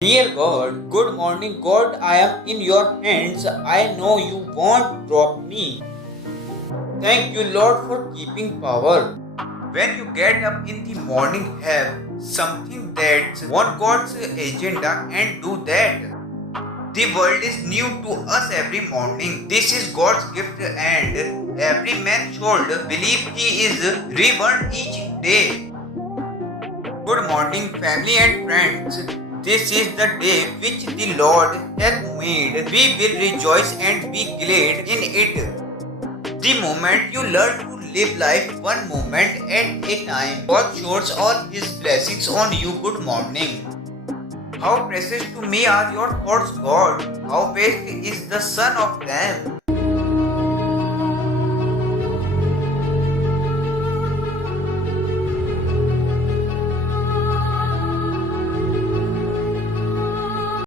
Dear God, good morning, God. I am in your hands. I know you won't drop me. Thank you, Lord, for keeping power. When you get up in the morning, have something that's on God's agenda and do that. The world is new to us every morning. This is God's gift, and every man should believe he is reborn each day. Good morning, family and friends. This is the day which the Lord hath made. We will rejoice and be glad in it. The moment you learn to live life one moment at a time, God showers all His blessings on you. Good morning. How precious to me are your thoughts, God. How vast is the sum of them.